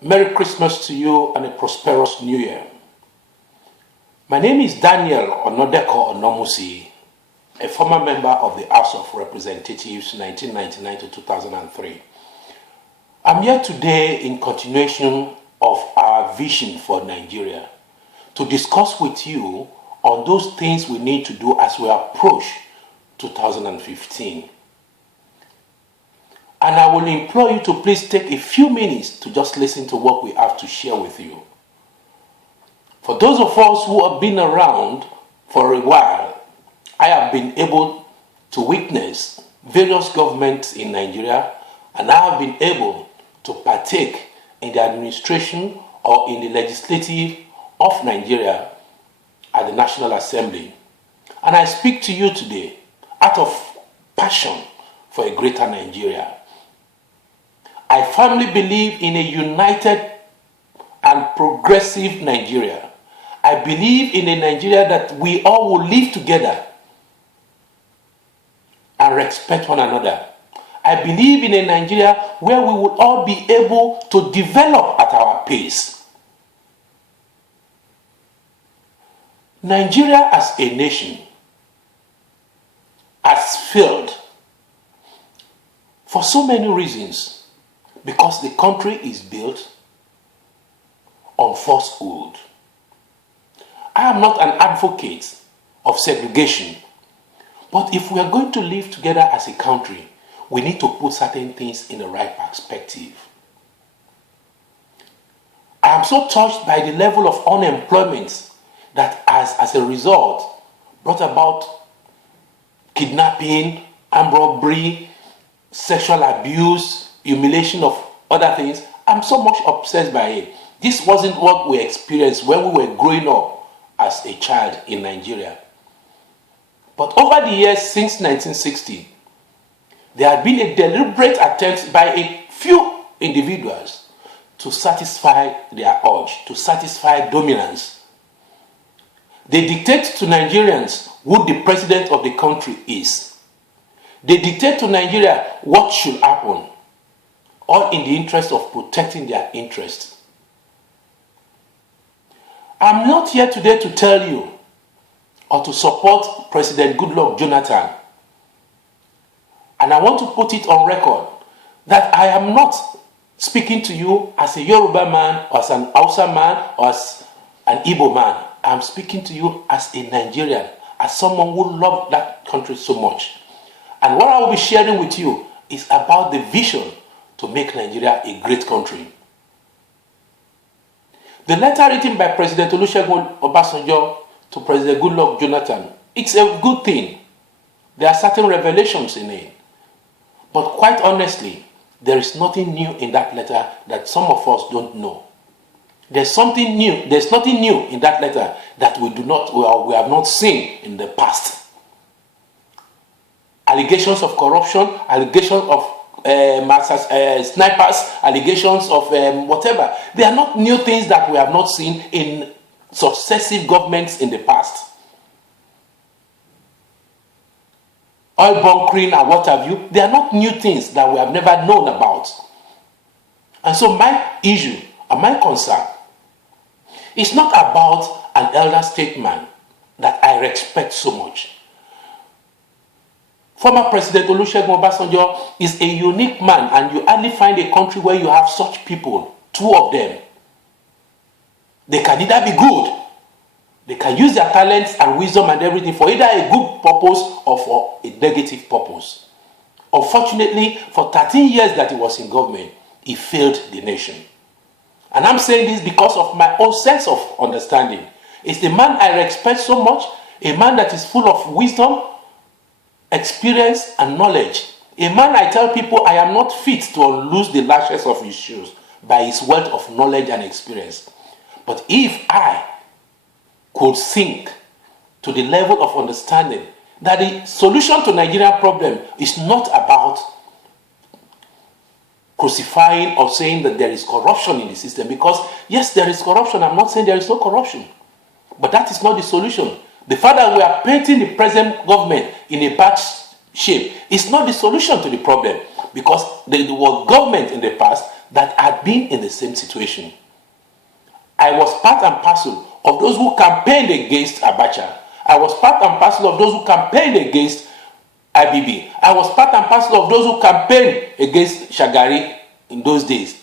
Merry Christmas to you and a prosperous New Year. My name is Daniel Onodeko Onomusi, a former member of the House of Representatives 1999 to 2003. I'm here today in continuation of our vision for Nigeria to discuss with you on those things we need to do as we approach 2015. And I will implore you to please take a few minutes to just listen to what we have to share with you. For those of us who have been around for a while, I have been able to witness various governments in Nigeria, and I have been able to partake in the administration or in the legislative of Nigeria at the National Assembly. And I speak to you today out of passion for a greater Nigeria. I firmly believe in a united and progressive Nigeria. I believe in a Nigeria that we all will live together and respect one another. I believe in a Nigeria where we will all be able to develop at our pace. Nigeria as a nation has failed for so many reasons. Because the country is built on falsehood. I am not an advocate of segregation, but if we are going to live together as a country, we need to put certain things in the right perspective. I am so touched by the level of unemployment that has, as a result, brought about kidnapping, armed robbery, sexual abuse, humiliation of other things. I'm so much obsessed by it. This wasn't what we experienced when we were growing up as a child in Nigeria. But over the years since 1960, there had been a deliberate attempt by a few individuals to satisfy their urge, to satisfy dominance. They dictate to Nigerians who the president of the country is. They dictate to Nigeria what should happen, all in the interest of protecting their interests. I'm not here today to tell you or to support President Goodluck Jonathan. And I want to put it on record that I am not speaking to you as a Yoruba man, or as an Hausa man, or as an Igbo man. I'm speaking to you as a Nigerian, as someone who loves that country so much. And what I will be sharing with you is about the vision to make Nigeria a great country. The letter written by President Olusegun Obasanjo to President Goodluck Jonathan, it's a good thing. There are certain revelations in it. But quite honestly, there is nothing new in that letter that some of us don't know. There's nothing new in that letter that we have not seen in the past. Allegations of corruption, allegations of snipers, allegations of whatever. They are not new things that we have not seen in successive governments in the past. Oil bunkering and what have you, they are not new things that we have never known about. And so my issue and my concern is not about an elder statesman that I respect so much. Former President Olusegun Obasanjo is a unique man, and you hardly find a country where you have such people, two of them. They can either be good, they can use their talents and wisdom and everything for either a good purpose or for a negative purpose. Unfortunately, for 13 years that he was in government, he failed the nation. And I'm saying this because of my own sense of understanding. It's the man I respect so much, a man that is full of wisdom, experience and knowledge. A man I tell people I am not fit to unloose the lashes of his shoes by his wealth of knowledge and experience. But if I could sink to the level of understanding that the solution to Nigerian problem is not about crucifying or saying that there is corruption in the system, because yes, there is corruption. I'm not saying there is no corruption, but that is not the solution. The fact that we are painting the present government in a bad shape is not the solution to the problem. because there was government in the past that had been in the same situation. I was part and parcel of those who campaigned against Abacha. I was part and parcel of those who campaigned against IBB. I was part and parcel of those who campaigned against Shagari in those days.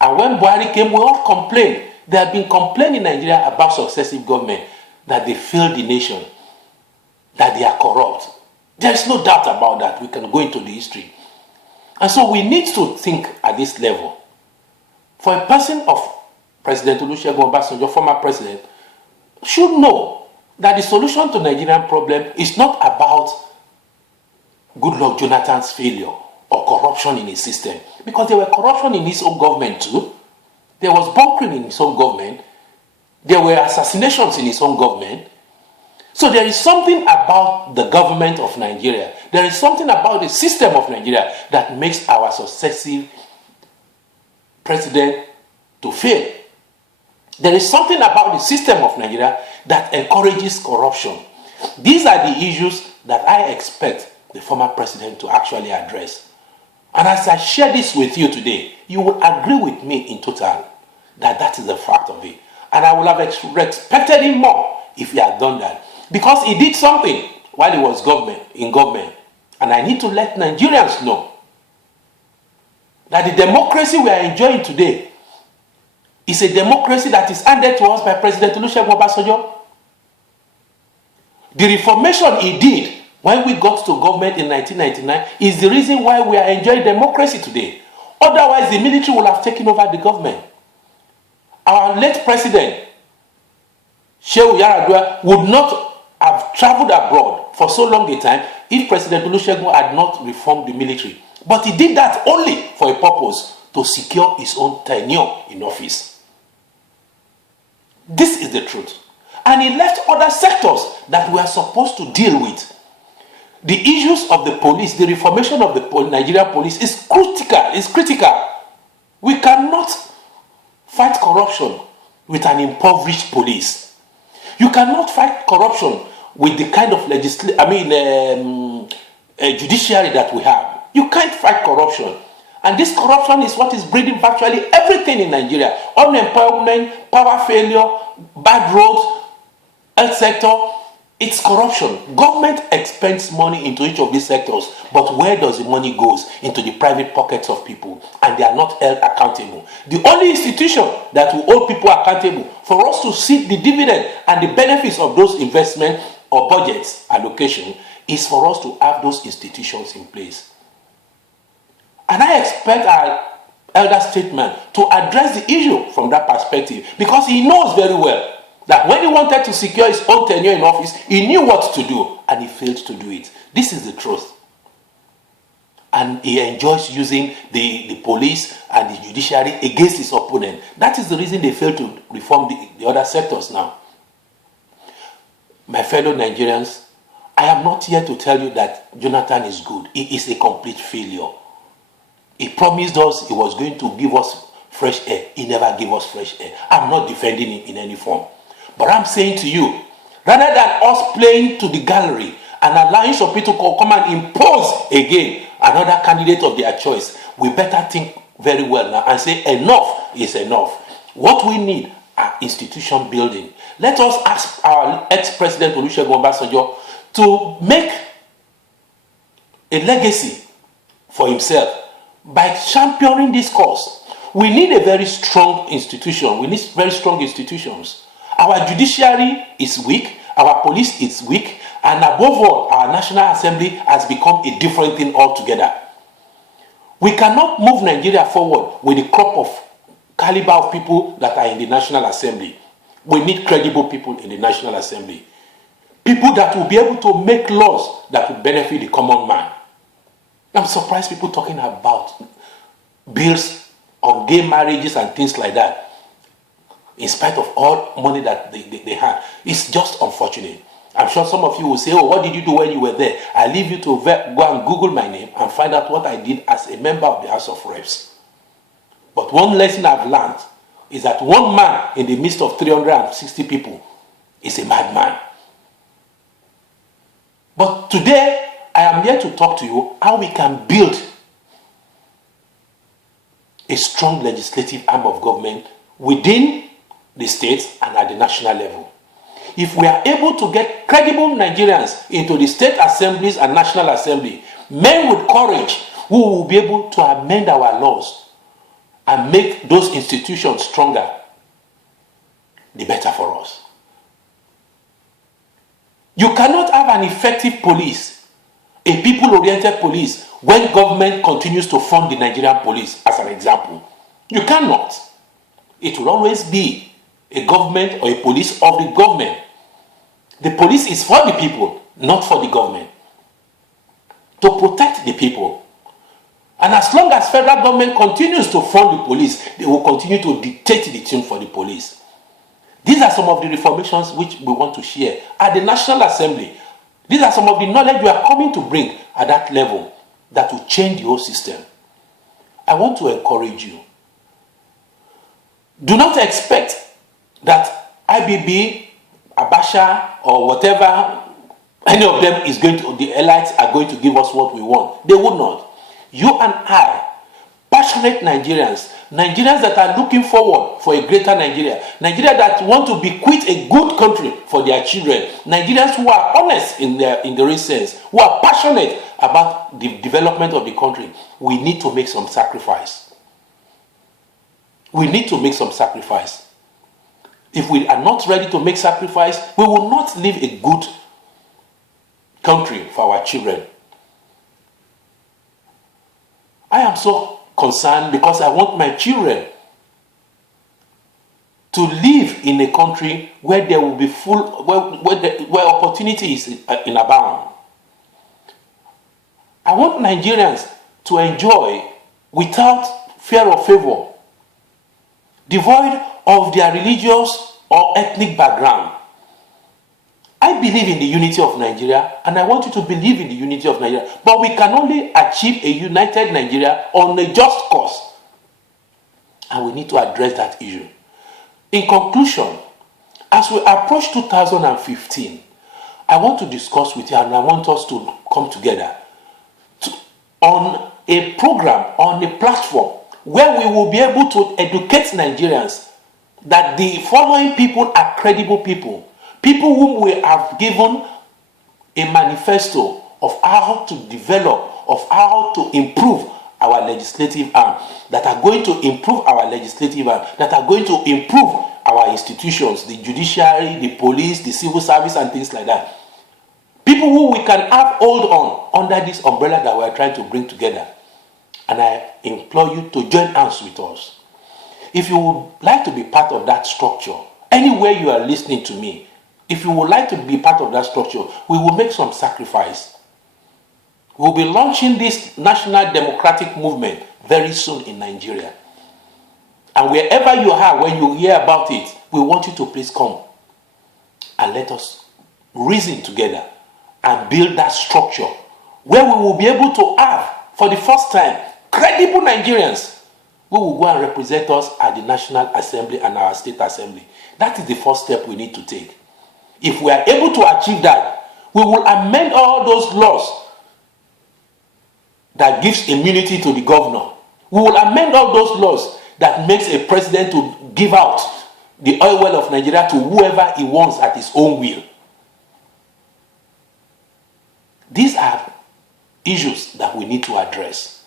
And when Buhari came, we all complained. They had been complaining in Nigeria about successive government, that they failed the nation, that they are corrupt. There's no doubt about that. We can go into the history. And so we need to think at this level. For a person of President Olusegun Obasanjo, former president, should know that the solution to Nigerian problem is not about Goodluck Jonathan's failure or corruption in his system. Because there were corruption in his own government too. There was bunkering in his own government. There were assassinations in his own government. So there is something about the government of Nigeria, there is something about the system of Nigeria that makes our successive president to fail. There is something about the system of Nigeria that encourages corruption. These are the issues that I expect the former president to actually address. And as I share this with you today, you will agree with me in total that that is the fact of it. And I would have expected him more if he had done that. Because he did something while he was in government. And I need to let Nigerians know that the democracy we are enjoying today is a democracy that is handed to us by President Olusegun Obasanjo. The reformation he did when we got to government in 1999 is the reason why we are enjoying democracy today. Otherwise, the military would have taken over the government. Our late president, Shehu Yaradua, would not have traveled abroad for so long a time if President Olusegun had not reformed the military. But he did that only for a purpose, to secure his own tenure in office. This is the truth. And he left other sectors that we are supposed to deal with. The issues of the police, the reformation of the Nigerian police is critical. We cannot fight corruption with an impoverished police. You cannot fight corruption with the kind of judiciary that we have. You can't fight corruption. And this corruption is what is breeding virtually everything in Nigeria. Unemployment, power failure, bad roads, health sector. It's corruption. Government expends money into each of these sectors, but where does the money go? Into the private pockets of people, and they are not held accountable. The only institution that will hold people accountable for us to see the dividend and the benefits of those investments or budgets allocation is for us to have those institutions in place. And I expect our elder statesman to address the issue from that perspective, because he knows very well that when he wanted to secure his own tenure in office, he knew what to do, and he failed to do it. This is the truth. And he enjoys using the police and the judiciary against his opponent. That is the reason they failed to reform the other sectors now. My fellow Nigerians, I am not here to tell you that Jonathan is good. He is a complete failure. He promised us he was going to give us fresh air. He never gave us fresh air. I'm not defending him in any form. But I'm saying to you, rather than us playing to the gallery and allowing some people to come and impose again another candidate of their choice, we better think very well now and say enough is enough. What we need are institution building. Let us ask our ex-president Olusegun Obasanjo to make a legacy for himself by championing this cause. We need a very strong institution. We need very strong institutions. Our judiciary is weak, our police is weak, and above all, our National Assembly has become a different thing altogether. We cannot move Nigeria forward with the crop of caliber of people that are in the National Assembly. We need credible people in the National Assembly. People that will be able to make laws that will benefit the common man. I'm surprised people talking about bills on gay marriages and things like that, in spite of all money that they have. It's just unfortunate. I'm sure some of you will say, oh, what did you do when you were there? I leave you to go and Google my name and find out what I did as a member of the House of Reps. But one lesson I've learned is that one man in the midst of 360 people is a madman. But today, I am here to talk to you how we can build a strong legislative arm of government within the states and at the national level. If we are able to get credible Nigerians into the state assemblies and national assembly, men with courage who will be able to amend our laws and make those institutions stronger, the better for us. You cannot have an effective police, a people-oriented police, when government continues to fund the Nigerian police, as an example. You cannot. It will always be a government or a police of the government. The police is for the people, not for the government. To protect the people. And as long as federal government continues to fund the police, they will continue to dictate the tune for the police. These are some of the reformations which we want to share at the National Assembly. These are some of the knowledge we are coming to bring at that level that will change the whole system. I want to encourage you. Do not expect that IBB, Abacha, or whatever, any of them is going to, the elites are going to give us what we want. They would not. You and I, passionate Nigerians, Nigerians that are looking forward for a greater Nigeria, Nigeria that want to bequeath a good country for their children, Nigerians who are honest in the real sense, who are passionate about the development of the country, we need to make some sacrifice. We need to make some sacrifice. If we are not ready to make sacrifice, we will not leave a good country for our children. I am so concerned because I want my children to live in a country where there will be where opportunity is in abound. I want Nigerians to enjoy without fear or favor, devoid of their religious or ethnic background. I believe in the unity of Nigeria, and I want you to believe in the unity of Nigeria. But we can only achieve a united Nigeria on a just cause. And we need to address that issue. In conclusion, as we approach 2015, I want to discuss with you, and I want us to come together on a program, on a platform, where we will be able to educate Nigerians that the following people are credible people. People whom we have given a manifesto of how to develop, of how to improve our legislative arm, that are going to improve our legislative arm, that are going to improve our institutions, the judiciary, the police, the civil service, and things like that. People who we can have hold on under this umbrella that we are trying to bring together. And I implore you to join hands with us. If you would like to be part of that structure, anywhere you are listening to me, if you would like to be part of that structure, we will make some sacrifice. We'll be launching this national democratic movement very soon in Nigeria. And wherever you are, when you hear about it, we want you to please come and let us reason together and build that structure where we will be able to have, for the first time, credible Nigerians who will go and represent us at the National Assembly and our State Assembly. That is the first step we need to take. If we are able to achieve that, we will amend all those laws that gives immunity to the governor. We will amend all those laws that makes a president to give out the oil well of Nigeria to whoever he wants at his own will. These are issues that we need to address.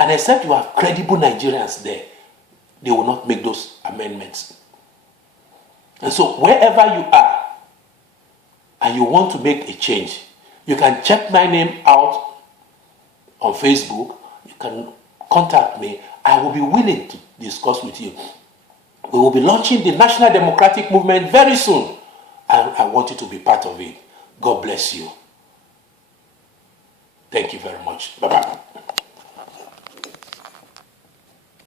And except you have credible Nigerians there, they will not make those amendments. And so wherever you are, and you want to make a change, you can check my name out on Facebook. You can contact me. I will be willing to discuss with you. We will be launching the National Democratic Movement very soon, and I want you to be part of it. God bless you. Thank you very much. Bye-bye.